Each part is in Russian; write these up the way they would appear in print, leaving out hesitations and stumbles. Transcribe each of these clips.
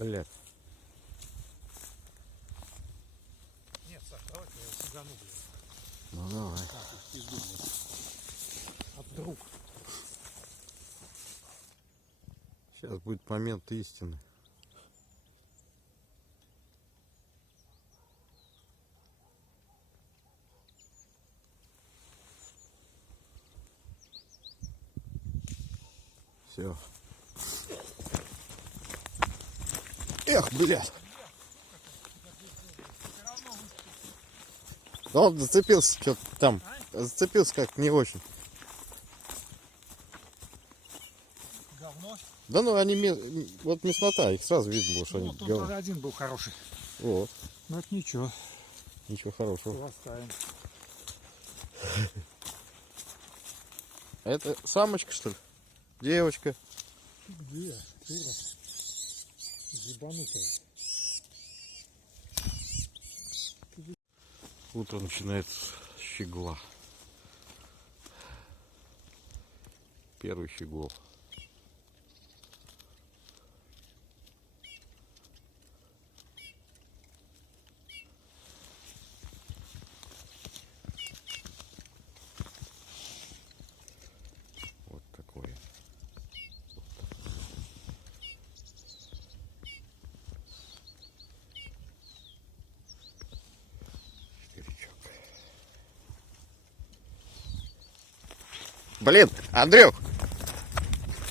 Блядь. Нет, Саш, давай-ка я сигану, блядь. Ну давай. Так, в пизду, блядь. А вдруг? Сейчас будет момент истины. Все. Эх, блядь. Да он зацепился что-то там. Зацепился как-то не очень. Говно? Да ну они вот мяснота, их сразу видно было, что Ну, они тут говно. один был хороший. Вот. Ну это ничего. Ничего хорошего. Оставим. Это самочка, что ли? Девочка. Где? Дура. Ебанутая. Утро начинается с щегла. Первый щегол. Вот такой. Четыречок. Блин, Андрюх,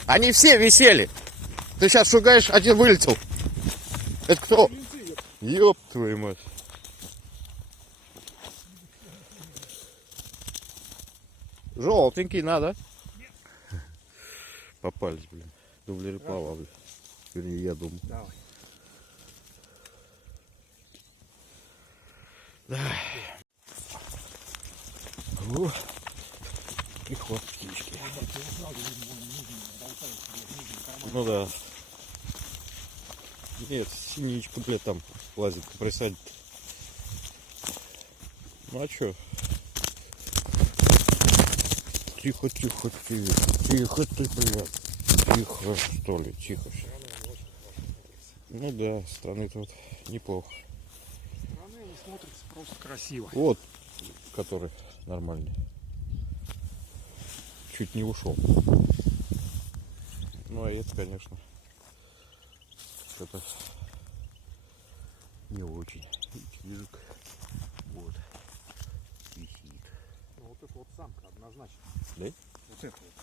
они все висели. Ты сейчас шугаешь, один вылетел. Это кто? Ёб твою мать. Желтенький надо. Попались, блин. Дублеры плавали. Вернее, я думаю. Давай. Да. О, приход птички. Ну да. Нет, синичка, блядь, там лазит, присадит. Ну а чё? Тихо, тихо, тихо. Тихо ты, блядь. Тихо, что ли, тихо. Ну да, страны тут неплохо. Страны не смотрится просто красиво. Вот, который нормальный. Чуть не ушел. Ну а это, конечно, это не очень. Язык. Вот. Висит. Ну, вот это вот самка однозначно. Да? Вот это вот.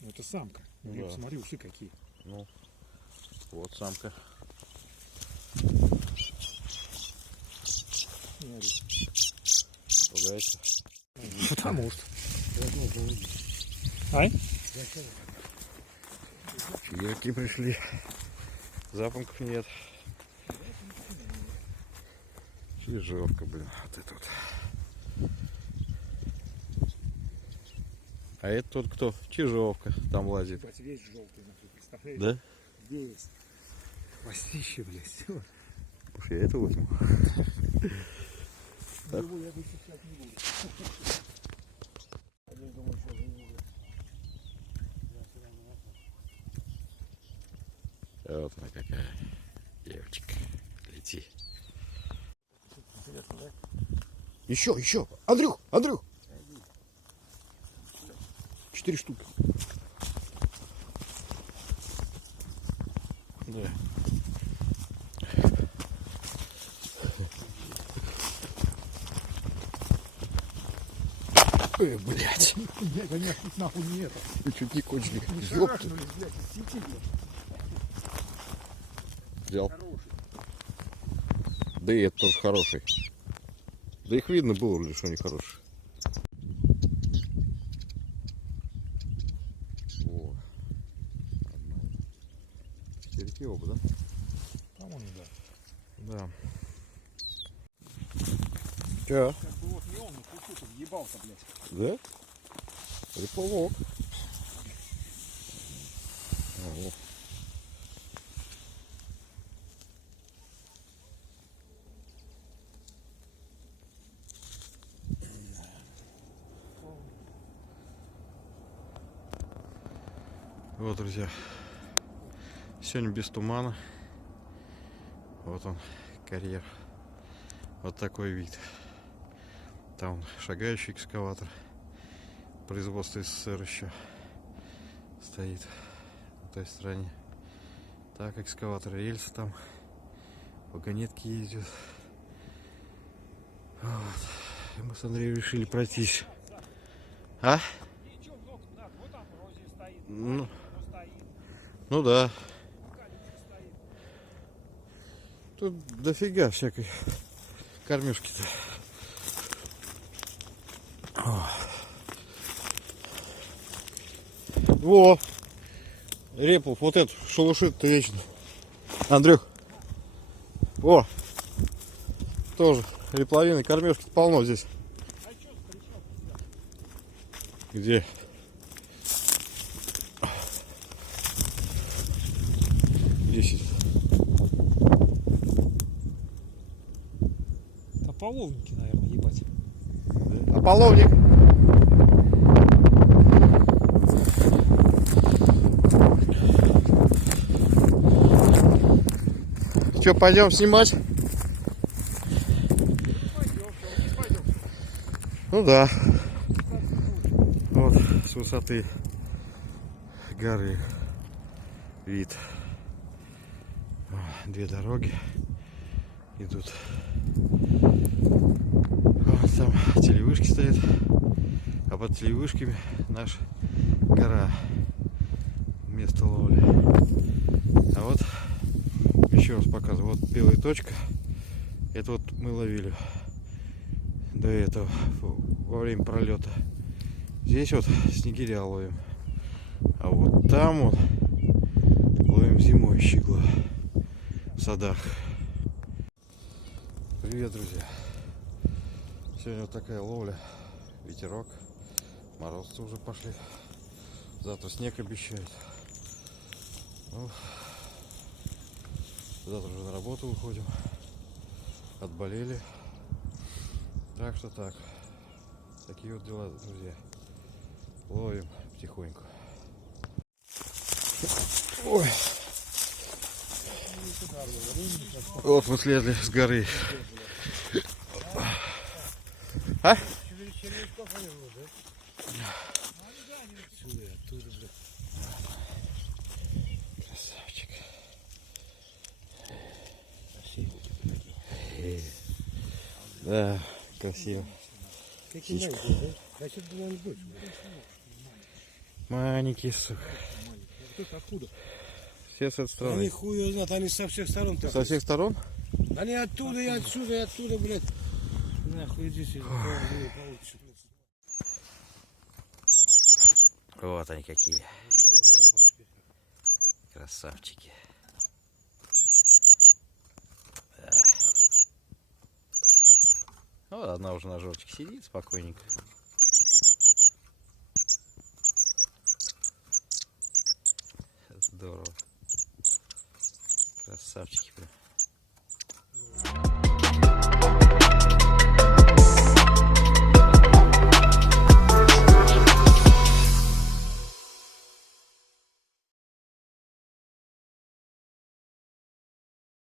Ну это самка. Ну, Ну, да. посмотри, усы какие. Ну, вот самка. Пугается. Потому что. Ай? Чаевки пришли. Запахов нет. Чижовка, блин. Вот это вот. А это тот кто? Чижовка. Там лазит. Весь желтый, нахуй, представляешь? Да? Весь. Хвостище, блядь. Уж я это возьму. Его я вычислять не буду. Я думаю, что же не буду. Вот она какая. Девочка. Лети. Интересно, да? Еще. Андрюх. 4 штуки. Да. Блять. Нет, конечно, тут нахуй не это. Ты чуть не кончили. Не Ёпта. шарахнулись, блядь, из сети, блядь. Взял. Хороший. Да и это тоже хороший. Да их видно было, что они хорошие. О, нормально. Четверки оба, да? По-моему, да. Да. Че? Как бы вот не он, но кусок въебался, блядь. Да? Рыповок. О. Вот, друзья, сегодня без тумана, Вот он, карьер. Вот такой вид. Там шагающий экскаватор. Производство СССР еще стоит на той стороне. Так, экскаватор, рельсы там. Вагонетки ездят. Вот. И мы с Андреем решили пройтись. А? Ну да. Тут дофига всякой кормежки-то. Во! Репу, вот эту шелушит-то вечно. Андрюх. О! Тоже репловины, кормежки полно здесь. Где? Здесь. Это половники, наверное, ебать. А половник? Че, пойдем снимать? Ну да. Вот с высоты горы вид. Две дороги идут. Вот там телевышки стоят. А под телевышками наша гора. Место ловли. А вот еще раз показываю. Вот белая точка. Это вот мы ловили до этого во время пролета. Здесь вот снегиря ловим. А вот там вот ловим зимой щегла в садах. Привет, друзья. Сегодня вот такая ловля. Ветерок. Морозцы уже пошли. Завтра снег обещают. Ну, завтра уже на работу выходим. Отболели. Так что так. Такие вот дела, друзья. Ловим потихоньку. Ой. Вот мы слезли с горы. А? Красавчик. Да, красиво. Маленький, сука. Откуда? Все с этой стороны. Они хуй его знает, они со всех сторон. Со всех сторон? Они оттуда и отсюда, и оттуда, блядь. Нахуй иди сюда. Вот они какие. Красавчики. Да. Вот одна уже на жопчике сидит спокойненько. Здорово. Красавчики прям.